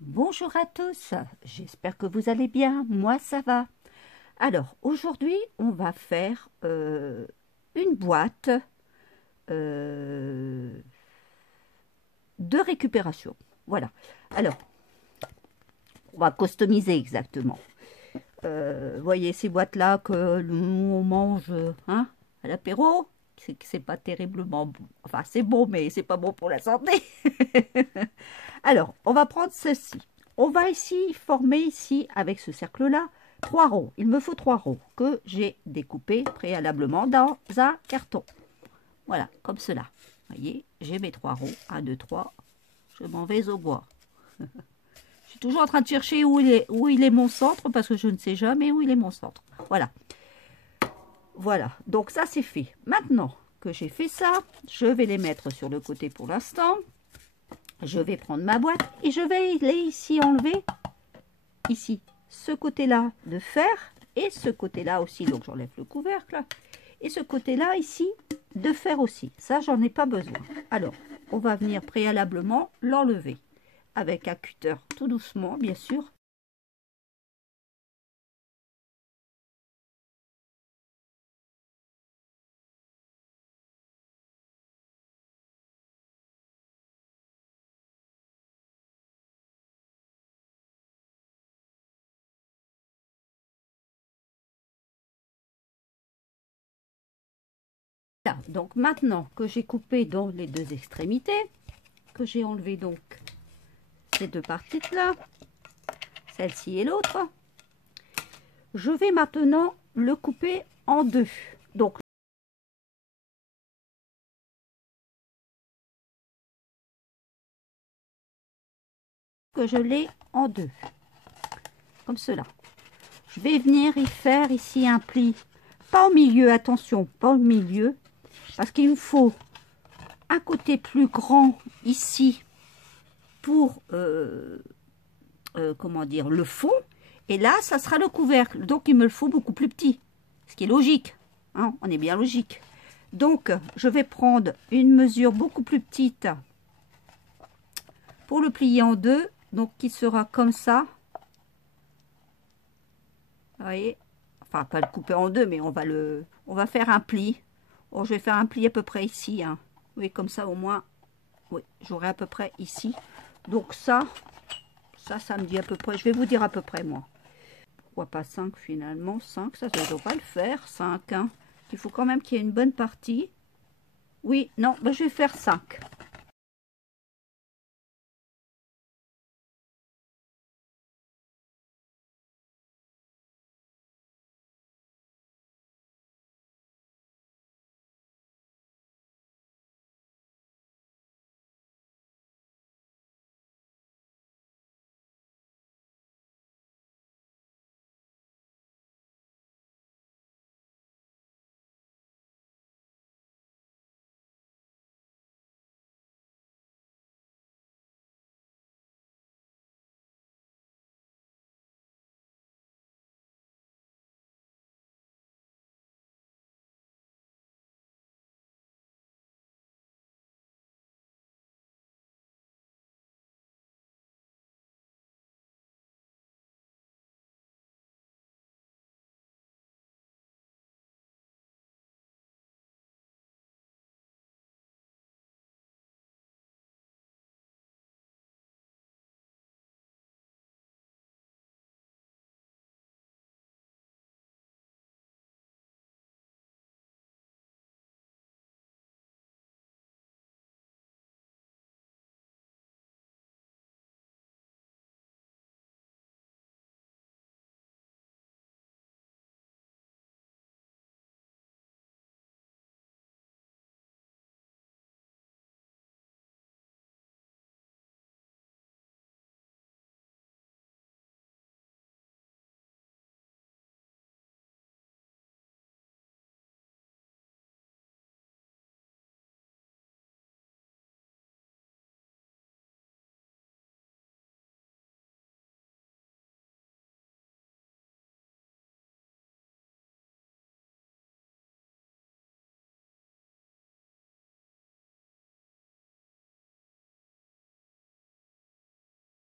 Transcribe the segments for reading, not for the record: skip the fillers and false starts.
Bonjour à tous, j'espère que vous allez bien, moi ça va. Alors aujourd'hui on va faire une boîte euh, de récupération. Voilà, alors on va customiser exactement. Voyez ces boîtes là que nous on mange hein, à l'apéro, c'est que c'est pas terriblement bon. Enfin c'est bon mais c'est pas bon pour la santé. Alors, on va prendre ceci. On va ici former ici, avec ce cercle-là, 3 ronds. Il me faut 3 ronds que j'ai découpés préalablement dans un carton. Voilà, comme cela. Vous voyez, j'ai mes 3 ronds. 1, 2, 3. Je m'en vais au bois. Je suis toujours en train de chercher où il est mon centre, parce que je ne sais jamais où il est mon centre. Voilà. Voilà, donc ça c'est fait. Maintenant que j'ai fait ça, je vais les mettre sur le côté pour l'instant. Je vais prendre ma boîte et je vais les ici enlever, ici, ce côté-là de fer et ce côté-là aussi, donc j'enlève le couvercle, et ce côté-là ici de fer aussi. Ça, j'en ai pas besoin. Alors, on va venir préalablement l'enlever avec un cutter tout doucement, bien sûr. Là, donc maintenant que j'ai coupé dans les deux extrémités, que j'ai enlevé donc ces deux parties-là, celle-ci et l'autre, je vais maintenant le couper en deux. Donc, que je l'ai en deux, comme cela. Je vais venir y faire ici un pli, pas au milieu, attention, pas au milieu, parce qu'il me faut un côté plus grand ici pour, comment dire, le fond, et là, ça sera le couvercle, donc il me le faut beaucoup plus petit, ce qui est logique, hein, on est bien logique. Donc, je vais prendre une mesure beaucoup plus petite pour le plier en deux, donc qui sera comme ça. Vous voyez, enfin pas le couper en deux, mais on va faire un pli. Bon, je vais faire un pli à peu près ici, hein. Oui, comme ça au moins, oui, j'aurai à peu près ici. Donc ça me dit à peu près, je vais vous dire à peu près moi. Pourquoi pas 5 finalement? 5, ça ne doit pas le faire, 5, hein. Il faut quand même qu'il y ait une bonne partie. Oui, non, ben, je vais faire 5.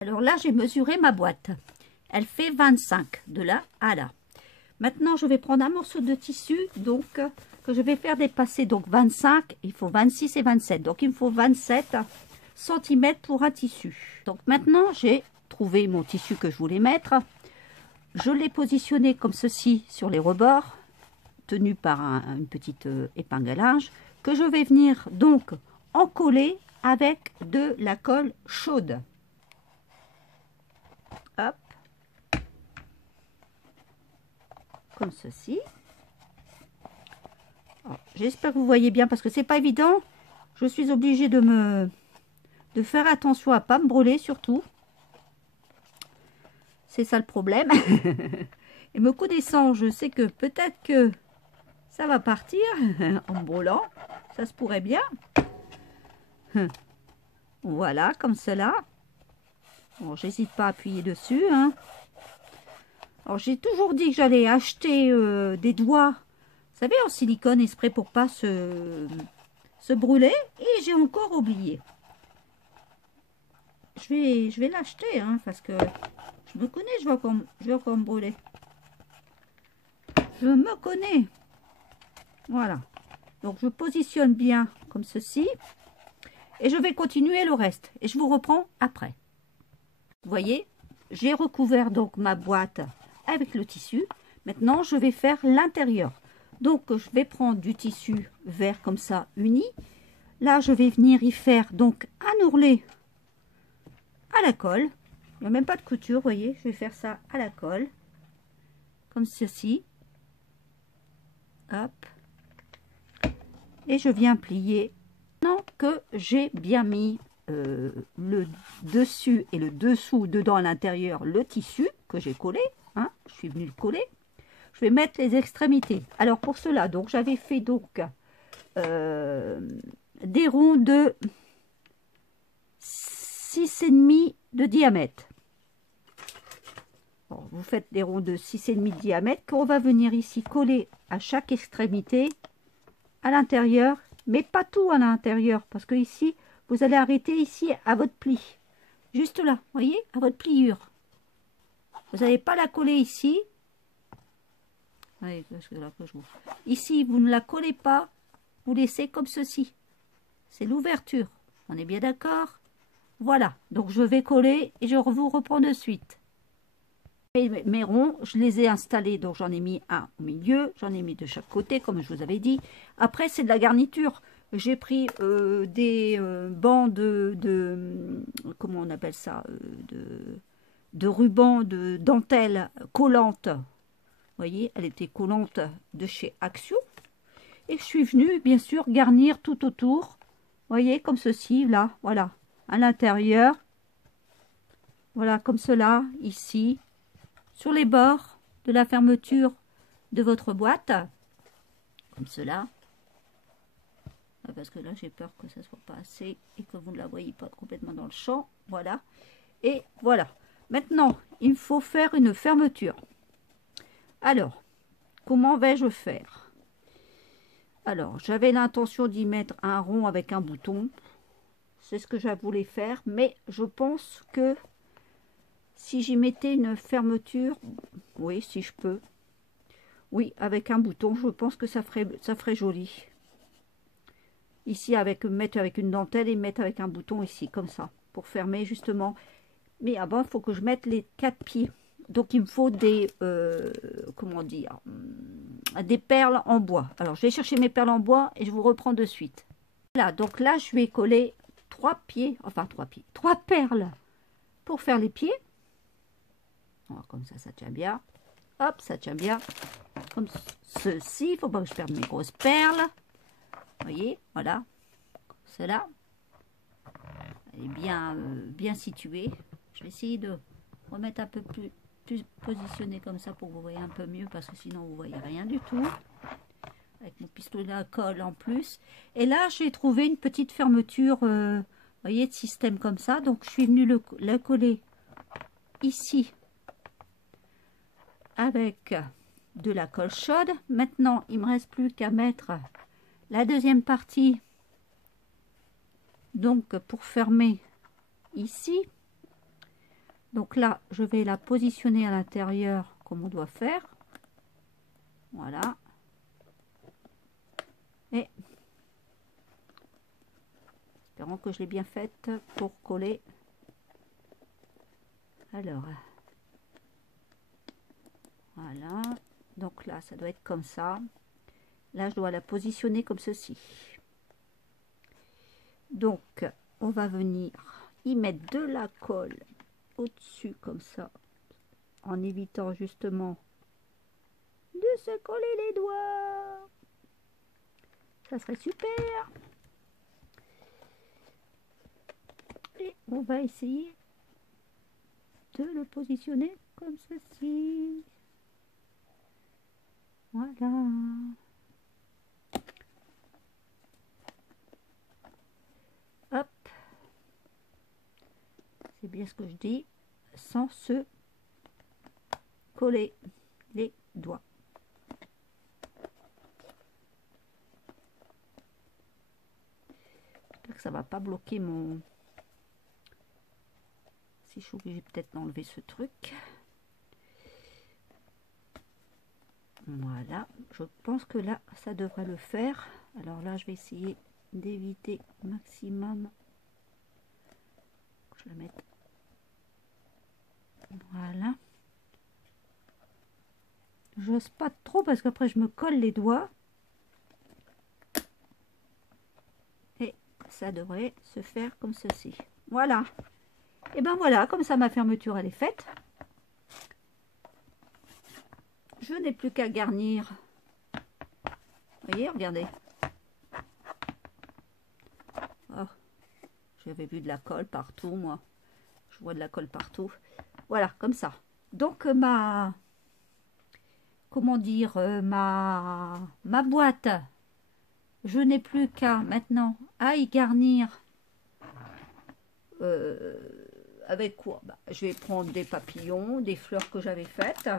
Alors là, j'ai mesuré ma boîte. Elle fait 25 de là à là. Maintenant, je vais prendre un morceau de tissu, donc que je vais faire dépasser. Donc 25, il faut 26 et 27. Donc il me faut 27 cm pour un tissu. Donc maintenant, j'ai trouvé mon tissu que je voulais mettre. Je l'ai positionné comme ceci sur les rebords, tenu par une petite épingle à linge, que je vais venir donc encoller avec de la colle chaude. Hop. Comme ceci. J'espère que vous voyez bien parce que c'est pas évident. Je suis obligée de faire attention à pas me brûler surtout. C'est ça le problème. Et me connaissant, je sais que peut-être que ça va partir en me brûlant. Ça se pourrait bien. Voilà, comme cela. Bon, j'hésite pas à appuyer dessus. Hein. Alors, j'ai toujours dit que j'allais acheter des doigts, vous savez, en silicone exprès pour pas se brûler. Et j'ai encore oublié. Je vais l'acheter, hein, parce que je me connais, je vais encore me brûler. Je me connais. Voilà. Donc, je positionne bien comme ceci. Et je vais continuer le reste. Et je vous reprends après. Vous voyez, j'ai recouvert donc ma boîte avec le tissu. Maintenant, je vais faire l'intérieur. Donc, je vais prendre du tissu vert comme ça, uni. Là, je vais venir y faire donc un ourlet à la colle. Il n'y a même pas de couture, vous voyez. Je vais faire ça à la colle. Comme ceci. Hop. Et je viens plier. Maintenant que j'ai bien mis le dessus et le dessous dedans à l'intérieur, le tissu que j'ai collé, hein, je suis venue le coller. Je vais mettre les extrémités. Alors pour cela, donc j'avais fait donc des ronds de 6,5 de diamètre. Bon, vous faites des ronds de 6,5 de diamètre qu'on va venir ici coller à chaque extrémité à l'intérieur, mais pas tout à l'intérieur, parce que ici, vous allez arrêter ici à votre pli. Juste là, vous voyez, à votre pliure. Vous n'allez pas la coller ici. Ici, vous ne la collez pas, vous laissez comme ceci. C'est l'ouverture. On est bien d'accord? Voilà, donc je vais coller et je vous reprends de suite. Et mes ronds, je les ai installés, donc j'en ai mis un au milieu, j'en ai mis de chaque côté, comme je vous avais dit. Après, c'est de la garniture. J'ai pris des bancs comment on appelle ça, de ruban, de dentelle collante. Vous voyez, elle était collante de chez Action. Et je suis venue, bien sûr, garnir tout autour. Vous voyez, comme ceci, là, voilà, à l'intérieur. Voilà, comme cela, ici, sur les bords de la fermeture de votre boîte. Comme cela. Parce que là, j'ai peur que ça ne soit pas assez et que vous ne la voyez pas complètement dans le champ. Voilà. Et voilà. Maintenant, il faut faire une fermeture. Alors, comment vais-je faire? Alors, j'avais l'intention d'y mettre un rond avec un bouton. C'est ce que je voulais faire. Mais je pense que si j'y mettais une fermeture, oui, si je peux. Oui, avec un bouton, je pense que ça ferait joli. Ici, mettre avec une dentelle et mettre avec un bouton ici, comme ça, pour fermer justement. Mais avant, il faut que je mette les 4 pieds. Donc, il me faut des, comment dire, des perles en bois. Alors, je vais chercher mes perles en bois et je vous reprends de suite. Voilà, donc là, je vais coller 3 pieds, enfin 3 pieds, 3 perles pour faire les pieds. Alors, comme ça tient bien. Hop, ça tient bien. Comme ceci, il ne faut pas que je perde mes grosses perles. Vous voyez, voilà, cela, elle est bien située. Je vais essayer de remettre un peu plus positionné comme ça pour que vous voyez un peu mieux, parce que sinon vous voyez rien du tout. Avec mon pistolet à colle en plus. Et là, j'ai trouvé une petite fermeture, vous voyez, de système comme ça. Donc, je suis venue le coller ici avec de la colle chaude. Maintenant, il ne me reste plus qu'à mettre la deuxième partie, donc pour fermer ici. Donc là, je vais la positionner à l'intérieur comme on doit faire. Voilà. Et espérons que je l'ai bien faite pour coller. Alors, voilà. Donc là, ça doit être comme ça. Là, je dois la positionner comme ceci. Donc, on va venir y mettre de la colle au-dessus comme ça, en évitant justement de se coller les doigts. Ça serait super. Et on va essayer de le positionner comme ceci. Voilà. Hop. C'est bien ce que je dis, sans se coller les doigts. J'espère que ça va pas bloquer mon... Si je suis obligée peut-être d'enlever ce truc. Voilà, je pense que là, ça devrait le faire. Alors là, je vais essayer d'éviter au maximum. Je la mette. Voilà. J'ose pas trop parce qu'après, je me colle les doigts. Et ça devrait se faire comme ceci. Voilà. Et ben voilà, comme ça, ma fermeture, elle est faite. Je n'ai plus qu'à garnir. Vous voyez, regardez. Oh, j'avais vu de la colle partout, moi. Je vois de la colle partout. Voilà, comme ça. Donc, comment dire, ma boîte, je n'ai plus qu'à maintenant à y garnir. Avec quoi? Bah, je vais prendre des papillons, des fleurs que j'avais faites.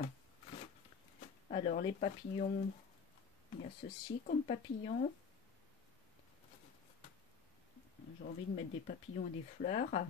Alors, les papillons, il y a ceci comme papillon. J'ai envie de mettre des papillons et des fleurs.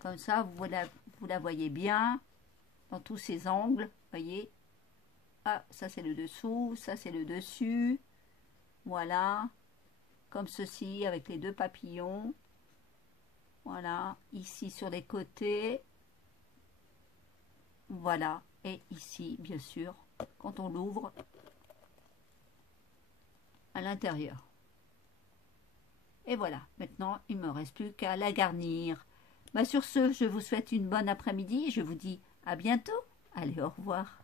Comme ça, vous la voyez bien dans tous ses angles. Voyez. Ah, ça c'est le dessous, ça c'est le dessus. Voilà. Comme ceci, avec les deux papillons. Voilà. Ici sur les côtés. Voilà. Et ici, bien sûr, quand on l'ouvre, à l'intérieur. Et voilà, maintenant, il ne me reste plus qu'à la garnir. Bah, sur ce, je vous souhaite une bonne après-midi. Je vous dis à bientôt. Allez, au revoir.